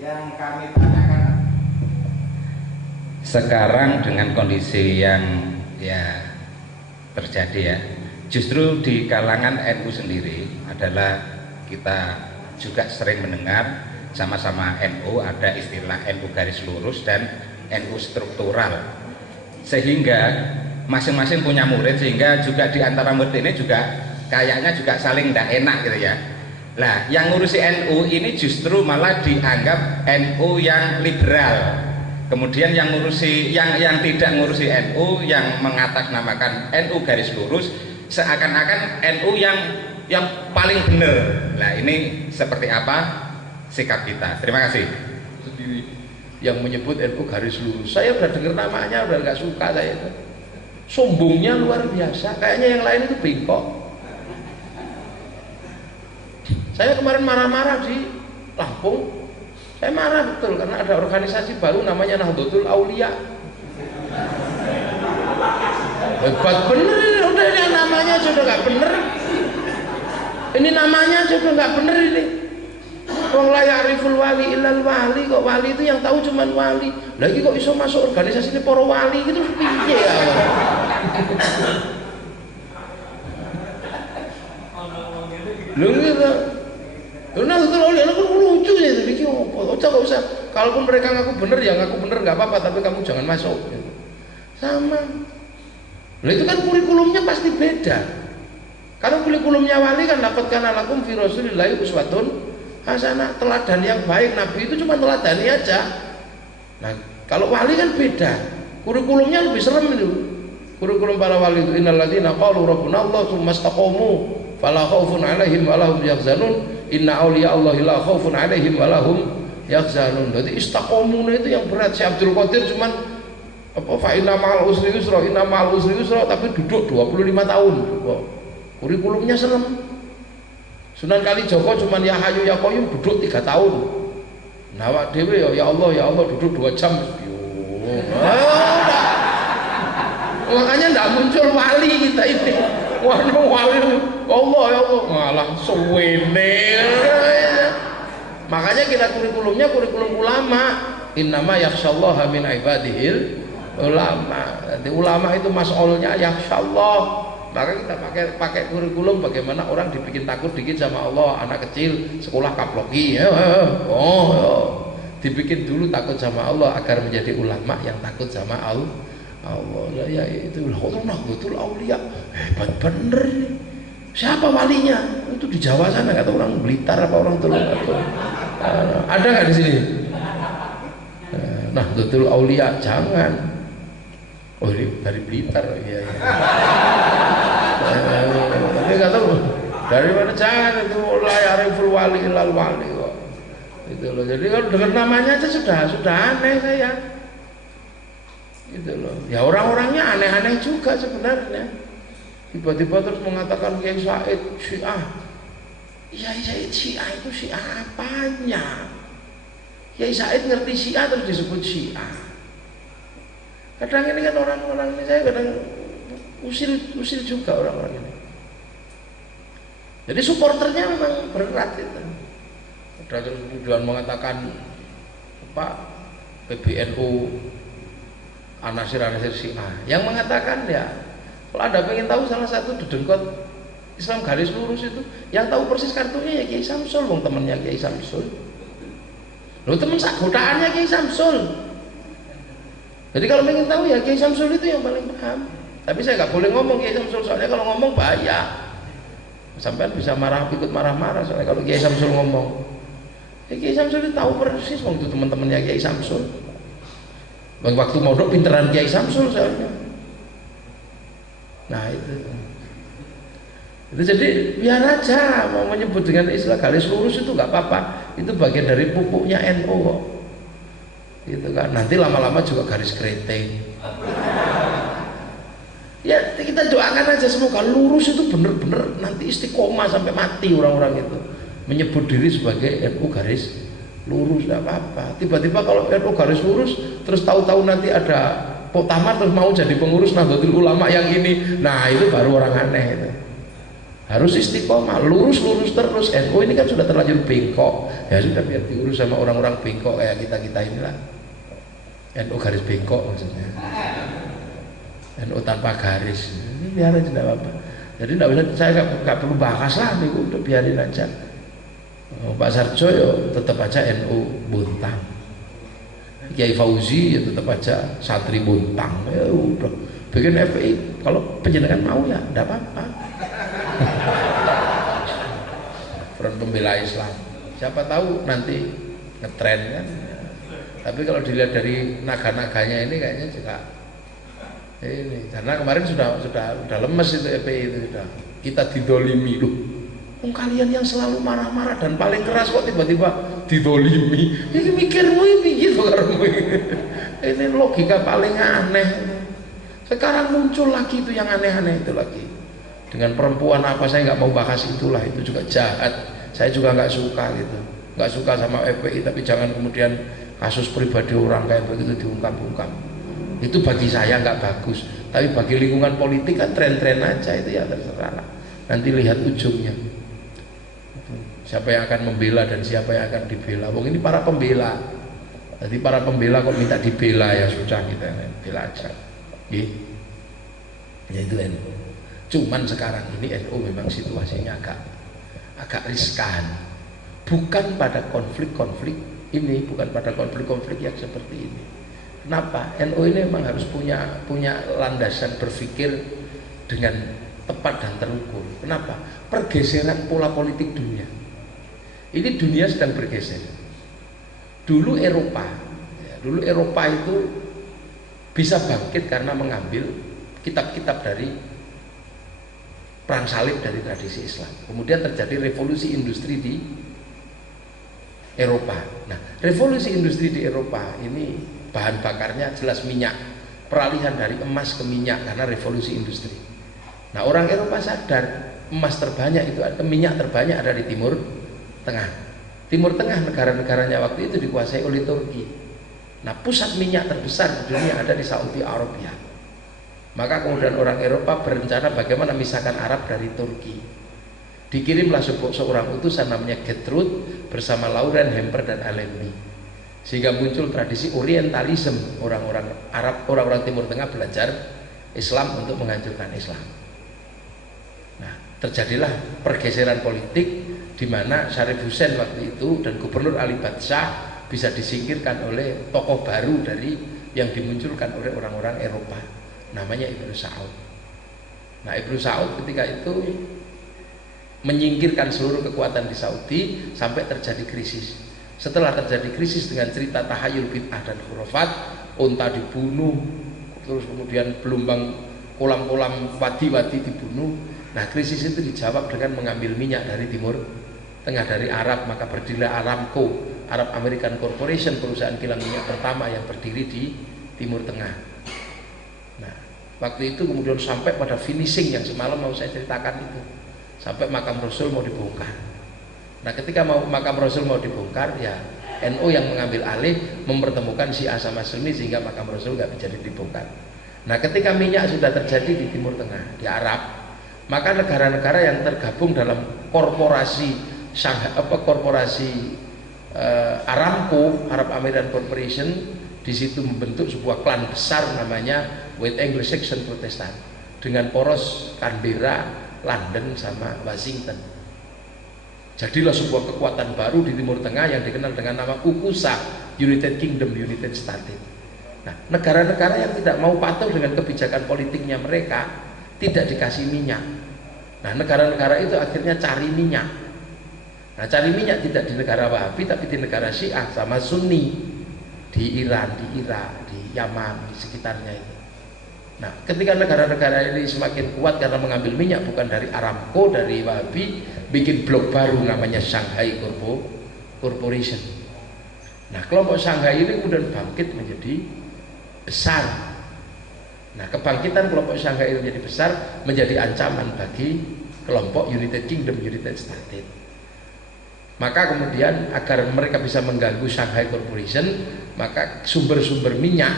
Yang kami tanyakan sekarang dengan kondisi yang ya terjadi ya, justru di kalangan NU sendiri adalah kita juga sering mendengar sama-sama NU ada istilah NU garis lurus dan NU struktural, sehingga masing-masing punya murid, sehingga juga di antara murid ini juga kayaknya juga saling tidak enak gitu ya. Nah, yang ngurusi NU ini justru malah dianggap NU yang liberal. Kemudian yang ngurusi yang tidak ngurusi NU, yang mengatasnamakan NU garis lurus, seakan-akan NU yang paling benar. Nah, ini seperti apa sikap kita? Terima kasih. Sendiri yang menyebut NU garis lurus, saya udah dengar namanya, udah nggak suka saya itu. Sombongnya luar biasa, kayaknya yang lain itu bengkok. Saya kemarin marah-marah di Lampung, saya marah betul karena ada organisasi baru namanya Nahdlatul Aulia. Hebat bener, udah ini namanya sudah nggak bener. Ini namanya sudah nggak bener ini. Wong la ya'riful wali illal wali, kok wali itu yang tahu cuman wali. Lagi kok bisa masuk organisasi ini para wali gitu piye ya. Lho gitu. Nah, itu lucu ya itu bikin apa? Gak usah. Kalaupun mereka ngaku bener ya ngaku bener nggak apa-apa, tapi kamu jangan masuk. Gitu. Sama. Nah itu kan kurikulumnya pasti beda. Kalau kurikulumnya wali kan laqad kana lakum fi rasulillahi uswatun hasanah, teladan yang baik. Nabi itu cuma teladani aja. Nah kalau wali kan beda. Kurikulumnya lebih serem itu. Kurikulum para wali itu innalladzina qalu rabbuna Allah tsumma istaqamu fala khaufun 'alaihim wa lahum yahzanun. Inna awliya Allahi la khaufun 'alaihim wa lahum yahzanun. Jadi istaqomuna itu yang berat. Si Abdul Qadir cuman apa fa inna ma'al usri yusra, inna ma'al usri yusra, tapi duduk 25 tahun. Kurikulumnya serem. Sunan Kalijaga cuman ya hayu ya qayyum duduk 3 tahun. Nawak dhewe ya Allah duduk 2 jam. Makanya enggak muncul wali kita ini. Waduh wali Allah ya Allah malah suwene. Makanya kita kurikulumnya kurikulum ulama. Innama yakhsyallaha min ibadihil ulama. Jadi ulama itu mas'ulnya yakhsyallah. Maka kita pakai kurikulum bagaimana orang dibikin takut dikit sama Allah. Anak kecil sekolah kaploki dibikin dulu takut sama Allah agar menjadi ulama yang takut sama Allah. Ya itu Nahdlatul Aulia hebat bener ini. Siapa walinya? Itu di Jawa sana, kata orang Blitar apa orang Tulungagung. Ada nggak di sini? Nahdlatul Aulia jangan. Oh ini dari Blitar ya. Tapi nggak tahu dari mana, jangan itu la ya'riful wali illal wali kok. Itu loh. Jadi kalau dengar namanya aja sudah aneh saya. Gitu loh. Ya orang-orangnya aneh-aneh juga sebenarnya. Tiba-tiba terus mengatakan Kiai Said Syiah. Kiai Said Syiah itu Syiah apanya? Kiai Said ngerti Syiah terus disebut Syiah. Kadang ini kan orang-orang ini saya kadang usil juga orang-orang ini. Jadi supporternya memang berat itu. Ada terus kemudian mengatakan apa PBNU anasir-anasir Syiah yang mengatakan ya kalau Anda pengen tahu salah satu dedengkot Islam garis lurus itu yang tahu persis kartunya ya Kiai Samsul, wong temennya Kiai Samsul. Loh temen sagodaannya Kiai Samsul. Jadi kalau pengen tahu ya Kiai Samsul itu yang paling paham. Tapi saya nggak boleh ngomong Kiai Samsul soalnya kalau ngomong bahaya. Sampai bisa ikut marah-marah soalnya kalau Kiai Samsul ngomong. Ya Kiai Samsul itu tahu persis wong itu teman-temannya Kiai Samsul. Waktu mondok pinteran Kiai Samsul soalnya. Nah itu jadi biar aja mau menyebut dengan istilah garis lurus itu nggak apa-apa. Itu bagian dari pupuknya NU kok. Gitu kan. Nanti lama-lama juga garis keriting. Ya kita doakan aja semoga lurus itu bener-bener nanti istiqomah sampai mati orang-orang itu menyebut diri sebagai NU garis lurus, tidak apa-apa. Tiba-tiba kalau NU garis lurus terus tahu-tahu nanti ada muktamar terus mau jadi pengurus Nahdlatul Ulama yang ini, nah itu baru orang aneh itu. harus istiqomah, lurus terus. NU ini kan sudah terlanjur bengkok, ya sudah biar diurus sama orang-orang bengkok kayak kita inilah. NU garis bengkok maksudnya, NU tanpa garis, ini biar aja tidak apa-apa. Jadi tidak usah, saya nggak perlu bahas lah, nih udah biarin aja. Pak Sarjo ya tetap aja NU Bontang, Kiai Fauzi ya tetap aja santri Bontang, ya udah. Bikin FPI kalau penjenengan mau ya tidak apa-apa. Front Pembela Islam, siapa tahu nanti ngetren kan. Tapi kalau dilihat dari naga-naganya ini kayaknya juga ini, karena kemarin sudah lemes itu FPI itu sudah. Kita didolimi loh. Kalian yang selalu marah-marah dan paling keras kok tiba-tiba didolimi. Ini mikirmu ini gitu karena ini logika paling aneh. Sekarang muncul lagi itu yang aneh-aneh itu lagi. Dengan perempuan apa, saya nggak mau bahas itulah, itu juga jahat. Saya juga nggak suka gitu, nggak suka sama FPI. Tapi jangan kemudian kasus pribadi orang kayak begitu diungkap-ungkap. Itu bagi saya nggak bagus. Tapi bagi lingkungan politik kan tren-tren aja, itu ya terserah lah. Nanti lihat ujungnya. Siapa yang akan membela dan siapa yang akan dibela. Wong ini para pembela. Jadi para pembela kok minta dibela, ya sudah kita bela aja. Ya itu NU. Cuman sekarang ini NU memang situasinya agak riskan. Bukan pada konflik-konflik ini, bukan pada konflik-konflik yang seperti ini. Kenapa? NU ini memang harus punya landasan berpikir dengan tepat dan terukur. Kenapa? Pergeseran pola politik dunia. Ini dunia sedang bergeser. Dulu Eropa itu bisa bangkit karena mengambil kitab-kitab dari perang salib dari tradisi Islam. Kemudian terjadi revolusi industri di Eropa. Nah, revolusi industri di Eropa ini bahan bakarnya jelas minyak. Peralihan dari emas ke minyak karena revolusi industri. Nah, orang Eropa sadar emas terbanyak itu, minyak terbanyak ada di Timur Tengah. Timur Tengah negara-negaranya waktu itu dikuasai oleh Turki. Nah, pusat minyak terbesar di dunia ada di Saudi Arabia. Maka kemudian orang Eropa berencana bagaimana memisahkan Arab dari Turki. Dikirimlah seorang utusan namanya Gertrude bersama Lauren Hemper dan Allenby. Sehingga muncul tradisi Orientalisme, orang-orang Arab, orang-orang Timur Tengah belajar Islam untuk menghancurkan Islam. Nah, terjadilah pergeseran politik di mana Syarif Hussein waktu itu dan Gubernur Ali Badshah bisa disingkirkan oleh tokoh baru dari yang dimunculkan oleh orang-orang Eropa, namanya Ibnu Saud. Nah, Ibnu Saud ketika itu menyingkirkan seluruh kekuatan di Saudi sampai terjadi krisis. Setelah terjadi krisis dengan cerita tahayul bid'ah dan khurafat, unta dibunuh, terus kemudian gelombang kolam-kolam wadi-wadi dibunuh. Nah, krisis itu dijawab dengan mengambil minyak dari Timur Tengah, dari Arab. Maka berdirilah Aramco, Arab American Corporation, perusahaan kilang minyak pertama yang berdiri di Timur Tengah. Nah, waktu itu kemudian sampai pada finishing yang semalam mau saya ceritakan itu, sampai makam Rasul mau dibongkar. Nah, ketika makam Rasul mau dibongkar, ya NU yang mengambil alih mempertemukan Syiah sama Sunni sehingga makam Rasul nggak bisa dibongkar. Nah, ketika minyak sudah terjadi di Timur Tengah, di Arab, maka negara-negara yang tergabung dalam korporasi Aramco, Arab American Corporation, di situ membentuk sebuah klan besar namanya White Anglo-Saxon Protestant dengan poros Canberra, London sama Washington. Jadilah sebuah kekuatan baru di Timur Tengah yang dikenal dengan nama UKUSA, United Kingdom, United States. Nah, negara-negara yang tidak mau patuh dengan kebijakan politiknya mereka tidak dikasih minyak. Nah, negara-negara itu akhirnya cari minyak. Nah, cari minyak tidak di negara Wahabi tapi di negara Syiah sama Sunni, di Iran, di Irak, di Yaman, di sekitarnya itu. Nah, ketika negara-negara ini semakin kuat karena mengambil minyak bukan dari Aramco, dari Wahabi, bikin blok baru namanya Shanghai Corporation. Nah, kelompok Shanghai ini kemudian bangkit menjadi besar. Nah, kebangkitan kelompok Shanghai ini menjadi besar, menjadi ancaman bagi kelompok United Kingdom, United States. Maka kemudian agar mereka bisa mengganggu Shanghai Corporation, maka sumber-sumber minyak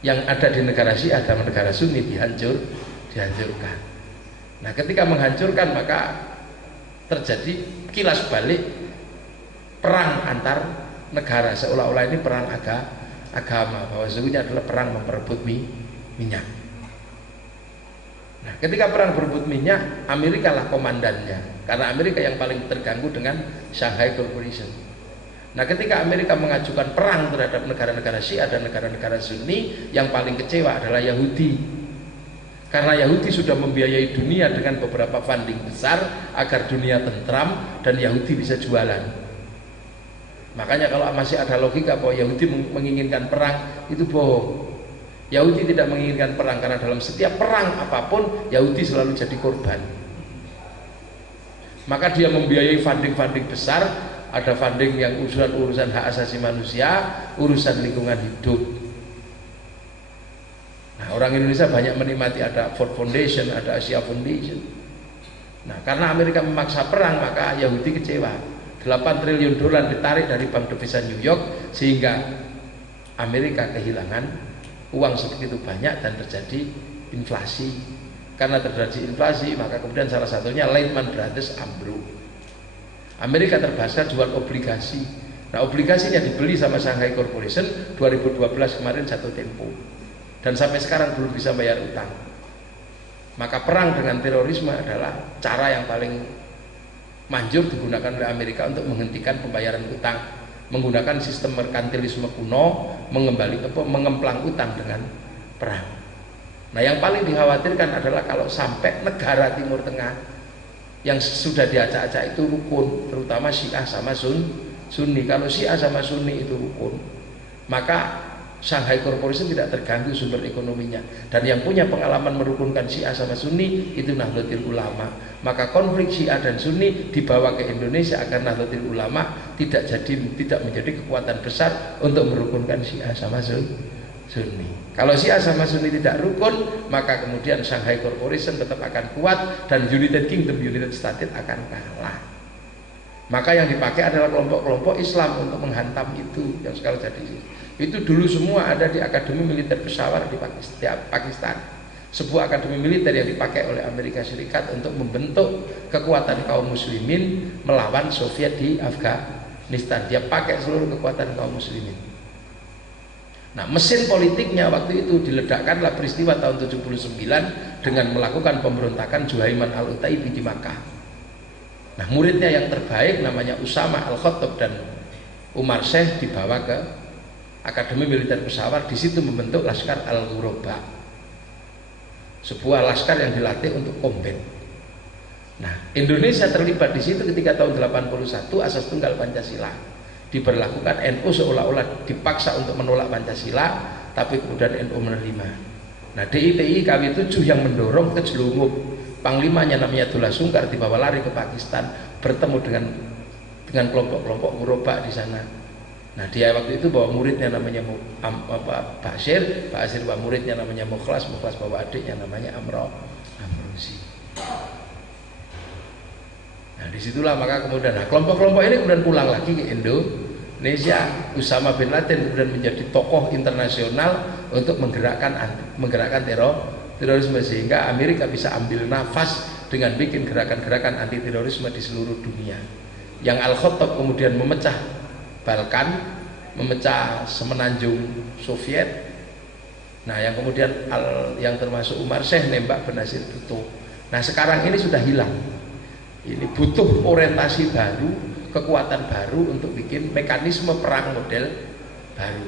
yang ada di negara Syiah dan negara Sunni dihancurkan. Nah, ketika menghancurkan maka terjadi kilas balik perang antar negara, seolah-olah ini perang agama, bahwa sesungguhnya adalah perang memperebut minyak. Nah, ketika perang berebut minyak, Amerika lah komandannya, karena Amerika yang paling terganggu dengan Shanghai Corporation. Nah, ketika Amerika mengajukan perang terhadap negara-negara Syiah dan negara-negara Sunni, yang paling kecewa adalah Yahudi. Karena Yahudi sudah membiayai dunia dengan beberapa funding besar agar dunia tentram dan Yahudi bisa jualan. Makanya kalau masih ada logika bahwa Yahudi menginginkan perang, itu bohong. Yahudi tidak menginginkan perang, karena dalam setiap perang apapun Yahudi selalu jadi korban. Maka dia membiayai funding-funding besar, ada funding yang urusan hak asasi manusia, urusan lingkungan hidup. Nah, orang Indonesia banyak menikmati, ada Ford Foundation, ada Asia Foundation. Nah, karena Amerika memaksa perang, maka Yahudi kecewa. 8 triliun dolar ditarik dari bank devisa New York, sehingga Amerika kehilangan uang sebegitu banyak dan terjadi inflasi. Karena terjadi inflasi, maka kemudian salah satunya Lehman Brothers ambruk. Amerika terpaksa jual obligasi. Nah, obligasinya dibeli sama Shanghai Corporation 2012 kemarin jatuh tempo. Dan sampai sekarang belum bisa bayar utang. Maka perang dengan terorisme adalah cara yang paling manjur digunakan oleh Amerika untuk menghentikan pembayaran utang, menggunakan sistem merkantilisme kuno, mengemplang utang dengan perang. Nah, yang paling dikhawatirkan adalah kalau sampai negara Timur Tengah yang sudah diacak-acak itu rukun, terutama Syiah sama Sunni. Kalau Syiah sama Sunni itu rukun, maka Shanghai Corporation tidak terganggu sumber ekonominya, dan yang punya pengalaman merukunkan Syiah sama Sunni itu Nahdlatul Ulama. Maka konflik Syiah dan Sunni dibawa ke Indonesia agar Nahdlatul Ulama tidak menjadi kekuatan besar untuk merukunkan Syiah sama Sunni. Kalau Syiah sama Sunni tidak rukun, maka kemudian Shanghai Corporation tetap akan kuat dan United Kingdom, United States akan kalah. Maka yang dipakai adalah kelompok-kelompok Islam untuk menghantam itu yang sekarang jadi. Itu dulu semua ada di Akademi Militer Peshawar di Pakistan. Sebuah akademi militer yang dipakai oleh Amerika Serikat untuk membentuk kekuatan kaum muslimin melawan Soviet di Afghanistan. Dia pakai seluruh kekuatan kaum muslimin. Nah, mesin politiknya waktu itu diledakkanlah peristiwa tahun 79 dengan melakukan pemberontakan Juhaiman Al-Utaibi di Makkah. Nah, muridnya yang terbaik namanya Usama Al-Khattab dan Umar Syekh dibawa ke Akademi Militer Peshawar. Di situ membentuk Laskar Al-Ghuraba, sebuah laskar yang dilatih untuk combat. Nah, Indonesia terlibat di situ ketika tahun 81 asas tunggal Pancasila diberlakukan. NU seolah-olah dipaksa untuk menolak Pancasila, tapi kemudian NU menerima. Nah, DITI KW7 yang mendorong kejelungup, panglimanya namanya Dullah Sungkar dibawa lari ke Pakistan, bertemu dengan kelompok-kelompok Ghuraba di sana. Nah, dia waktu itu bawa muridnya namanya Pak Basir bawa muridnya namanya Mukhlas bawa adiknya namanya Amrozi. Nah, disitulah maka kemudian kelompok-kelompok ini kemudian pulang lagi ke Indonesia. Usama bin Laden kemudian menjadi tokoh internasional untuk menggerakkan terorisme, sehingga Amerika bisa ambil nafas dengan bikin gerakan-gerakan anti terorisme di seluruh dunia. Yang Al-Khattab kemudian memecah Balkan, memecah semenanjung Soviet. Nah, yang kemudian yang termasuk Umar Syekh nembak Benazir Bhutto. Nah, sekarang ini sudah hilang. Ini butuh orientasi baru, kekuatan baru untuk bikin mekanisme perang model baru.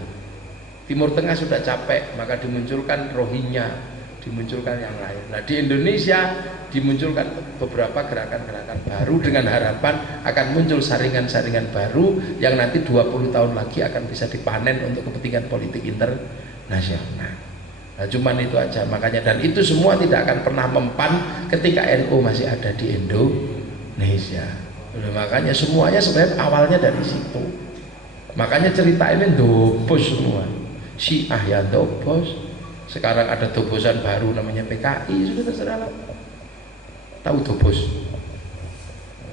Timur Tengah sudah capek, maka dimunculkan Rohingya, dimunculkan yang lain. Nah, di Indonesia dimunculkan beberapa gerakan-gerakan baru dengan harapan akan muncul saringan-saringan baru yang nanti 20 tahun lagi akan bisa dipanen untuk kepentingan politik internasional. Nah, cuman itu aja, makanya, dan itu semua tidak akan pernah mempan ketika NU masih ada di Indonesia. Makanya semuanya sebenarnya awalnya dari situ. Makanya cerita ini dobos semua. Syiah ya dobos. Sekarang ada dobosan baru namanya PKI, sudah terserah lah. Tahu dobos?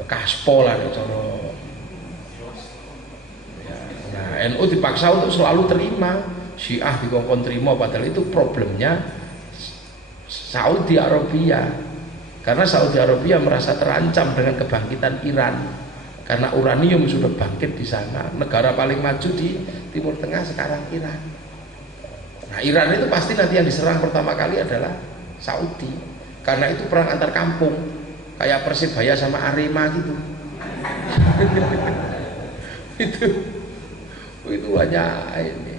Kaspol ada coro. Nah, NU dipaksa untuk selalu terima, Syiah dikongkon terima, padahal itu problemnya Saudi Arabia. Karena Saudi Arabia merasa terancam dengan kebangkitan Iran. Karena uranium sudah bangkit di sana. Negara paling maju di Timur Tengah sekarang Iran. Nah, Iran itu pasti nanti yang diserang pertama kali adalah Saudi. Karena itu perang antar kampung, kayak Persibaya sama Arema gitu. itu hanya ini.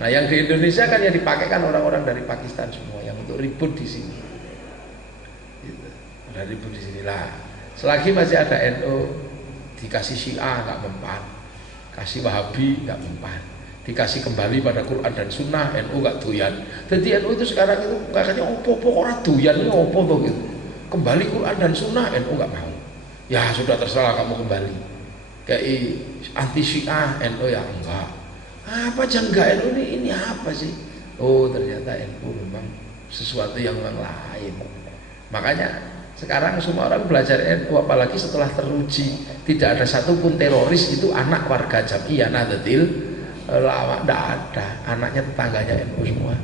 Nah, yang di Indonesia kan yang dipakai kan orang-orang dari Pakistan semua yang untuk ribut di sini. Gitu. Ada ribut di sinilah. Selagi masih ada NU, dikasih Syiah nggak mempan, kasih Wahabi nggak mempan, dikasih kembali pada Quran dan Sunnah, NU nggak doyan. Jadi NU itu sekarang itu katanya opo orang doyan ini opo tuh gitu. Kembali Quran dan Sunnah, NU nggak mau. Ya sudah terserah kamu kembali. Kayak anti Syiah, NU ya enggak. Apa jangga NU ini apa sih? Oh ternyata NU memang sesuatu yang memang lain. Makanya sekarang semua orang belajar NU, apalagi setelah teruji tidak ada satupun teroris itu anak warga Jamiah Nahdlatul Ulama, tidak ada, anaknya tetangganya NU semua.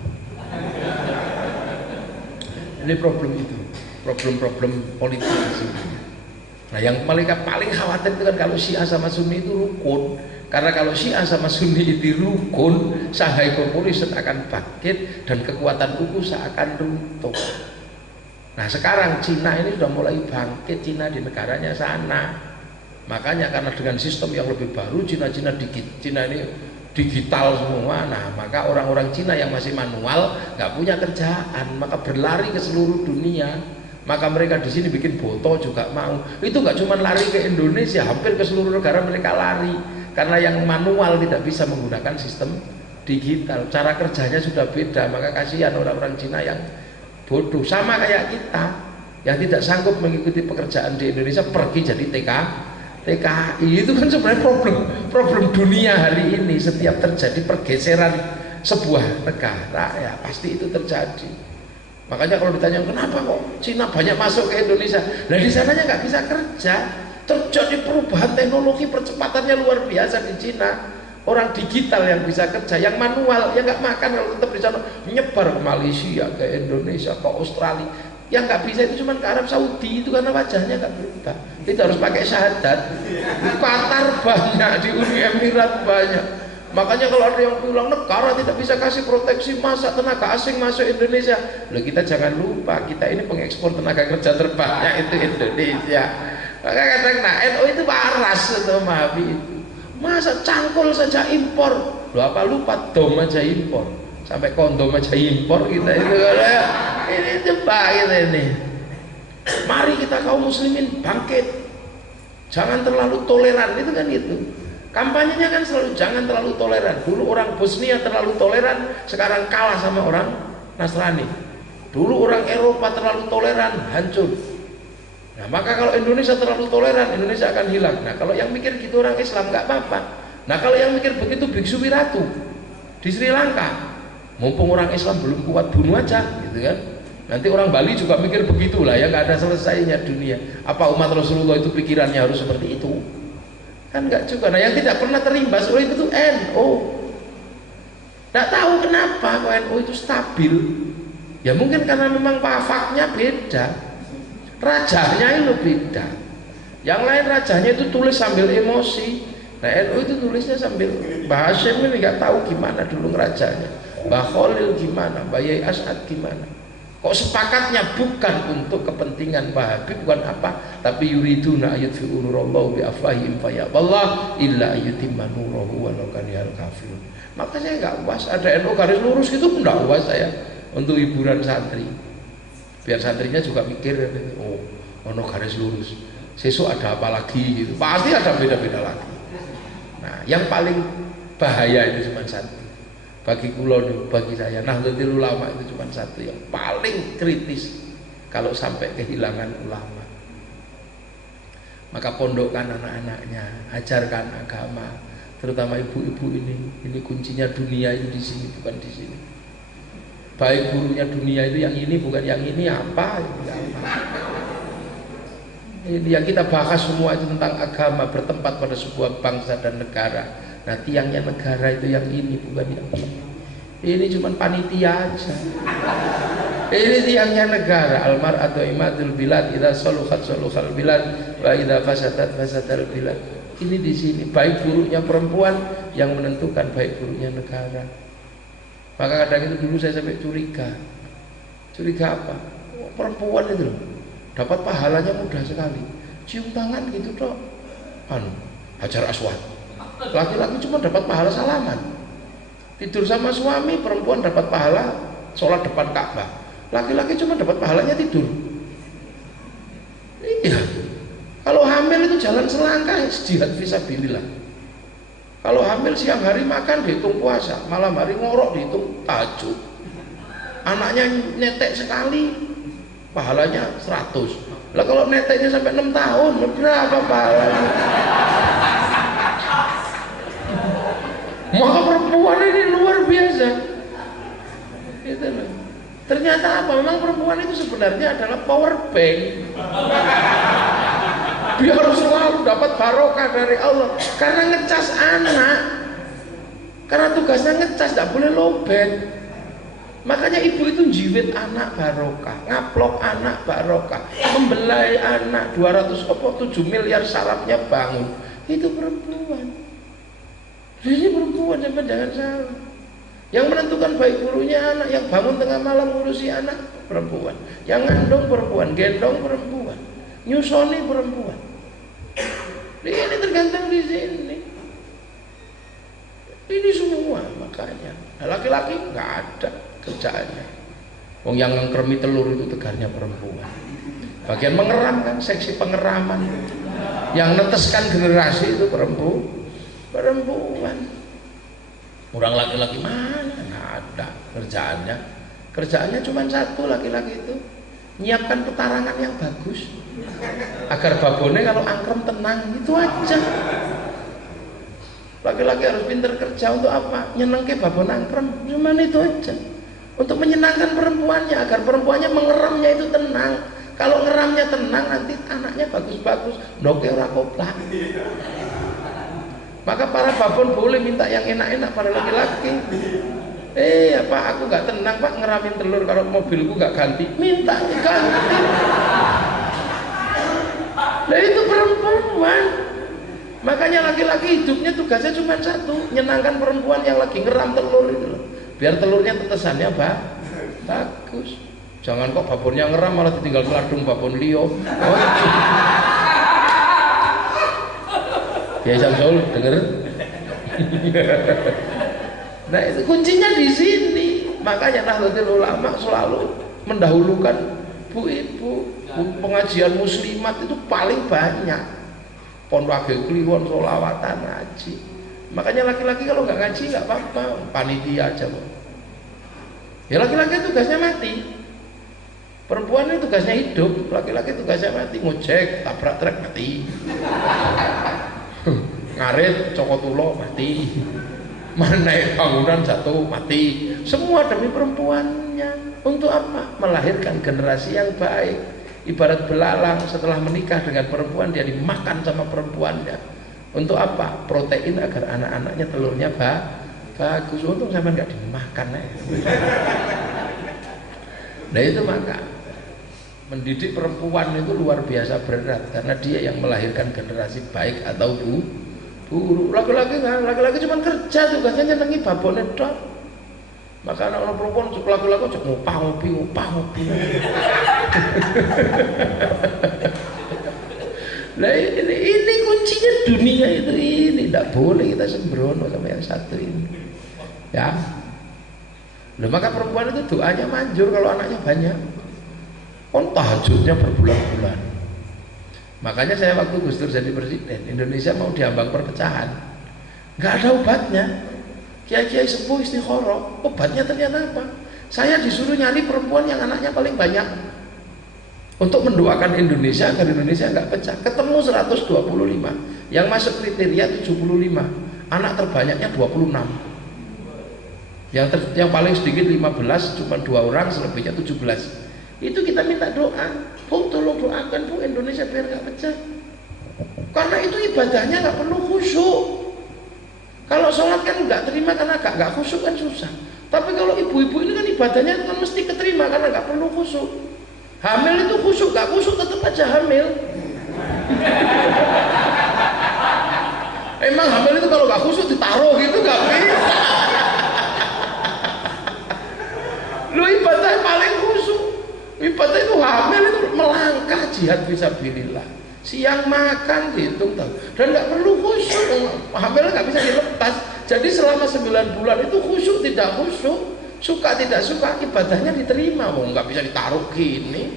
Ini problem itu, problem politik di sini. Nah, yang mereka paling khawatir itu kan kalau Syiah sama Sunni itu rukun. Karena kalau Syiah sama Sunni itu rukun, Shanghai Cooperation akan bangkit dan kekuatan UKU seakan runtuh. Nah, sekarang Cina ini sudah mulai bangkit, Cina di negaranya sana. Makanya karena dengan sistem yang lebih baru, Cina ini digital semua. Nah, maka orang-orang Cina yang masih manual nggak punya kerjaan, maka berlari ke seluruh dunia. Maka mereka di sini bikin boto juga mau. Itu nggak cuma lari ke Indonesia, hampir ke seluruh negara mereka lari. Karena yang manual tidak bisa menggunakan sistem digital. Cara kerjanya sudah beda, maka kasihan orang-orang Cina yang bodoh. Sama kayak kita yang tidak sanggup mengikuti pekerjaan di Indonesia, pergi jadi TKI. Itu kan sebenarnya problem dunia hari ini. Setiap terjadi pergeseran sebuah negara, ya pasti itu terjadi. Makanya kalau ditanya kenapa kok Cina banyak masuk ke Indonesia, nah di sananya nggak bisa kerja. Terjadi perubahan teknologi, percepatannya luar biasa di Cina. Orang digital yang bisa kerja, yang manual yang nggak makan kalau tetap di sana, menyebar ke Malaysia, ke Indonesia, ke Australia. Yang nggak bisa itu cuma ke Arab Saudi, itu karena wajahnya nggak berubah. Itu harus pakai syahadat. Di Qatar banyak, di Uni Emirat banyak. Makanya kalau ada yang bilang negara tidak bisa kasih proteksi, masa tenaga asing masuk Indonesia. Loh, kita jangan lupa, kita ini pengekspor tenaga kerja terbanyak itu Indonesia. Maka kadang NU itu waras atau Wahabi itu. Masa cangkul saja impor. Loh, apa lupa dom aja impor. Sampai kondom aja impor kita itu. Ini coba kita ini. Mari kita kaum muslimin bangkit. Jangan terlalu toleran, itu kan itu. Kampanyenya kan selalu jangan terlalu toleran. Dulu orang Bosnia terlalu toleran, sekarang kalah sama orang Nasrani. Dulu orang Eropa terlalu toleran, hancur. Nah, maka kalau Indonesia terlalu toleran, Indonesia akan hilang. Nah, kalau yang mikir gitu orang Islam nggak apa-apa. Nah, kalau yang mikir begitu Biksu Wiratu di Sri Lanka, mumpung orang Islam belum kuat, bunuh aja, gitu kan? Nanti orang Bali juga mikir begitulah, ya nggak ada selesainya dunia. Apa umat Rasulullah itu pikirannya harus seperti itu? Kan enggak juga. Nah, yang tidak pernah terimbas oleh itu NU. Tidak tahu kenapa kok NU itu stabil. Ya mungkin karena memang pafaknya beda, rajanya itu beda. Yang lain rajanya itu tulis sambil emosi. Nah, NU itu tulisnya sambil Mbah Hashim ini nggak tahu gimana dulu ngerajanya, Mbah Khalil gimana, Mbah Yai As'ad gimana. Kok sepakatnya bukan untuk kepentingan Wahabi, bukan apa, tapi yuriduna ayutfi'u nurallahu bi afwahihim fayaqallah illa ayyutimma nurahu walau karihal kafirun. Maka saya nggak puas ada NU garis lurus gitu, nggak puas saya untuk hiburan santri. Biar santrinya juga mikir, oh, ono garis lurus. Sesuk ada apa lagi gitu. Pasti ada beda-beda lagi. Nah, yang paling bahaya itu cuma satu. Bagi kulon, bagi saya Nahdlatul Ulama itu cuma satu yang paling kritis kalau sampai kehilangan ulama. Maka pondokkan anak-anaknya, ajarkan agama, terutama ibu-ibu ini kuncinya dunia itu di sini, bukan di sini. Baik gurunya dunia itu yang ini, bukan yang ini apa? Ini yang kita bahas semua itu tentang agama, bertempat pada sebuah bangsa dan negara. Nah, tiangnya negara itu yang ini, bukan yang ini. Ini cuma panitia aja. Ini tiangnya negara. Al-mar'atu imadul bilad, idza saluhat saluhal bilad, wa idza fasadat fasadal bilad. Ini di sini baik buruknya perempuan yang menentukan baik buruknya negara. Maka kadang itu dulu saya sampai curiga. Curiga apa? Oh, perempuan itu loh, dapat pahalanya mudah sekali. Cium tangan gitu toh. Hajar aswad. Laki-laki cuma dapat pahala salaman. Tidur sama suami, perempuan dapat pahala sholat depan Ka'bah. Laki-laki cuma dapat pahalanya tidur. Iya. Kalau hamil itu jalan selangkah, jihad fisabilillah. Kalau hamil siang hari makan dihitung puasa, malam hari ngorok dihitung tahajud. Anaknya netek sekali, pahalanya 100. Lah kalau neteknya sampai 6 tahun, berapa pahalanya? Maka perempuan ini luar biasa. Gitu loh. Ternyata apa? Memang perempuan itu sebenarnya adalah power bank. Biar selalu dapat barokah dari Allah. Karena ngecas anak. Karena tugasnya ngecas, tidak boleh lobet. Makanya ibu itu jiwit anak barokah, ngaplok anak barokah, membelai anak 7 miliar sarafnya bangun. Itu perempuan. Ini perempuan, jangan salah. Yang menentukan baik buruknya anak, yang bangun tengah malam ngurusi anak perempuan, yang ngandung perempuan, gendong perempuan, nyusoni perempuan. Ini tergantung di sini. Ini semua makanya. Laki-laki nggak ada kerjaannya. Wong yang ngengkremi telur itu tegarnya perempuan. Bagian mengeram kan, seksi pengeraman. Yang neteskan generasi itu perempuan. Orang laki-laki mana? Nggak ada kerjaannya. Kerjaannya cuma satu laki-laki itu, nyiapkan petarangan yang bagus agar babone kalau angkrem tenang, itu aja. Laki-laki harus pintar kerja untuk apa? Nyenengke babon angkrem, cuma itu aja. Untuk menyenangkan perempuannya agar perempuannya mengeramnya itu tenang. Kalau ngeramnya tenang nanti anaknya bagus-bagus, doke ora koplak. Maka para babon boleh minta yang enak-enak pada laki-laki. Pak, aku nggak tenang Pak ngeramin telur kalau mobilku nggak ganti. Minta ganti. Nah itu perempuan. Makanya laki-laki hidupnya tugasnya cuma satu, nyenangkan perempuan yang lagi ngeram telur itu loh. Biar telurnya tetesannya bagus. Jangan kok babonnya ngeram malah ditinggal keladung babon liyo. Biasa Sol denger. Nah itu kuncinya di sini. Makanya Nahdlatul Ulama selalu mendahulukan bu-ibu. Pengajian muslimat itu paling banyak. Pon wage kliwon sholawatan ngaji. Makanya laki-laki kalau nggak ngaji nggak apa-apa, panitia aja kok. Ya laki-laki tugasnya mati. Perempuan itu tugasnya hidup, laki-laki tugasnya mati, ngojek, tabrak truk mati. Ngarit cokotulo mati, naik bangunan jatuh mati, semua demi perempuannya. Untuk apa? Melahirkan generasi yang baik. Ibarat belalang setelah menikah dengan perempuan, dia dimakan sama perempuannya. Untuk apa? Protein agar anak-anaknya telurnya bagus. Untung sampai nggak dimakan Nah itu maka mendidik perempuan itu luar biasa berat, karena dia yang melahirkan generasi baik atau buruk. Laki-laki cuma kerja, tugasnya nyenengi babone tok. Maka anak perempuan laki-laki cuma ngupah-ngopi. Nah ini kuncinya dunia itu, ini tidak boleh kita sembrono sama yang satu ini. Ya. Loh, maka perempuan itu doanya manjur kalau anaknya banyak. Tahajudnya berbulan-bulan. Makanya saya waktu Gus Dur jadi presiden, Indonesia mau diambang perpecahan, nggak ada obatnya. Kiai-kiai sepuh istikharah, obatnya ternyata apa? Saya disuruh nyari perempuan yang anaknya paling banyak untuk mendoakan Indonesia agar Indonesia nggak pecah. Ketemu 125, yang masuk kriteria 75, anak terbanyaknya 26, yang paling sedikit 15, cuma 2 orang, selebihnya 17. Itu kita minta doa, Bu, tolong doakan Bu Indonesia biar nggak pecah. Karena itu ibadahnya nggak perlu khusyuk. Kalau sholat kan nggak terima karena nggak khusyuk kan susah. Tapi kalau ibu-ibu ini kan ibadahnya kan mesti keterima karena nggak perlu khusyuk. Hamil itu khusyuk, nggak khusyuk tetap aja hamil. Emang hamil itu kalau nggak khusyuk ditaruh gitu nggak bisa. Lu ibadah paling khusyuk. Ibadah itu hamil itu melangkah jihad fisabilillah. Siang makan dihitung tahu dan nggak perlu khusyuk. Hamil nggak bisa dilepas. Jadi selama 9 bulan itu khusyuk tidak khusyuk, suka tidak suka ibadahnya diterima. Nggak bisa ditaruh gini.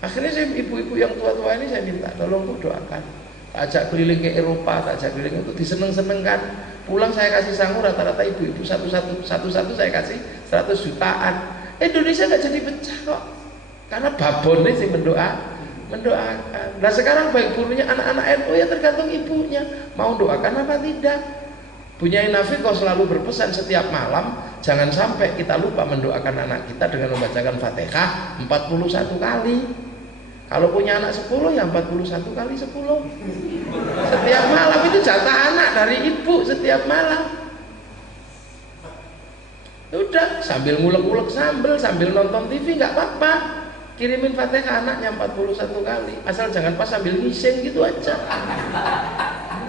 Akhirnya saya ibu-ibu yang tua-tua ini saya minta tolong tuh doakan. Ajak keliling ke Eropa, ajak keliling untuk diseneng-senengkan. Pulang saya kasih sangu rata-rata ibu-ibu satu-satu saya kasih 100 jutaan. Indonesia nggak jadi pecah kok. Karena babonnya sih mendoakan. Nah sekarang baik buruknya anak-anak NU ya tergantung ibunya mau doakan apa tidak. Bunyai Nafiqah selalu berpesan setiap malam jangan sampai kita lupa mendoakan anak kita dengan membacakan Fatihah 41 kali. Kalau punya anak 10 ya 41 kali 10. Setiap malam itu jatah anak dari ibu setiap malam. Udah sambil ngulek-ngulek sambil nonton TV nggak apa-apa. Kirimin Fatihah anaknya 41 kali. Asal jangan pas sambil ngising gitu aja.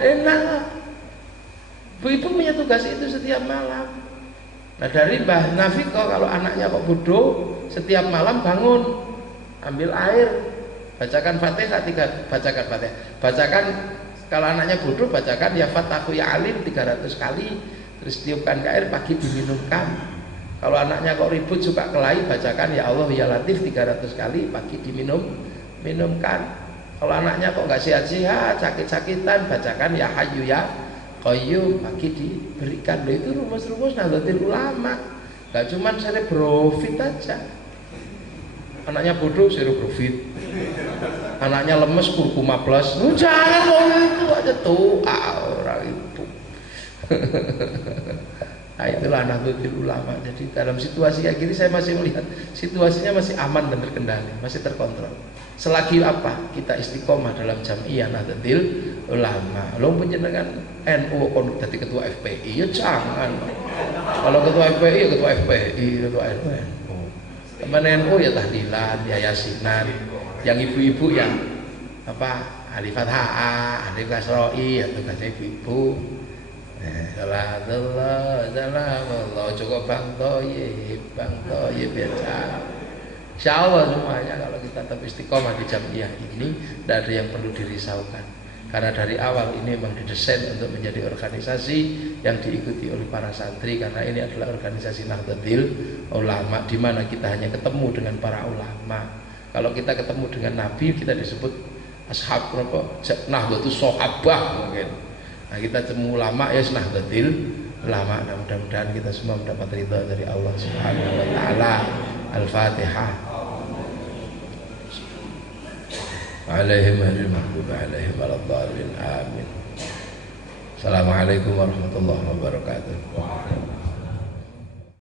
Enak. Ibu punya tugas itu setiap malam. Nah dari Mbah Nafiqah kalau anaknya kok bodoh, setiap malam bangun, ambil air, bacakan Fatihah bacakan kalau anaknya bodoh bacakan ya Fatahu ya Alim 300 kali, terus tiupkan ke air pagi diminumkan. Kalau anaknya kok ribut suka kelahi bacakan ya Allah ya Latif 300 kali pagi minumkan. Kalau anaknya kok nggak sehat-sehat, sakit-sakitan bacakan ya Hayyu ya Qayyum pagi diberikan. Loh itu rumus-rumus Nahdlatul Ulama. Gak cuman cerebrofit aja. Anaknya bodoh cerebrofit. Anaknya lemes kurkuma plus. Jangan ngomong itu aja tuh orang itu. Nah itulah Nahdlatul Ulama. Jadi dalam situasi kayak gini saya masih melihat situasinya masih aman dan terkendali, masih terkontrol. Selagi apa kita istiqomah dalam Jam'iyah Nahdlatul Ulama. Lo penjenengan NU kon dadi ketua FPI ya jangan. Kalau ketua FPI ya ketua FPI, ketua NU. Teman NU ya tahlilan, ya yasinan. Yang ibu-ibu yang apa? Alifat HA, Alif Kasroi, ya tugasnya ibu-ibu. Salatullah, salamullah, cukup Bang Toyib biasa. Insyaallah semuanya kalau kita tetap istiqomah di Jam'iyah ini tidak ada yang perlu dirisaukan. Karena dari awal ini memang didesain untuk menjadi organisasi yang diikuti oleh para santri, karena ini adalah organisasi Nahdlatul Ulama di mana kita hanya ketemu dengan para ulama. Kalau kita ketemu dengan Nabi kita disebut ashab Nahdlatul Sahabah mungkin. Nah kita ketemu ulama ya Nahdlatul Ulama. Nah, mudah-mudahan kita semua mendapat ridha dari Allah Subhanahu wa taala. Al-Fatihah. Alaihim al-maghdubi alaihim waladdallin. Amin. Assalamualaikum warahmatullahi wabarakatuh.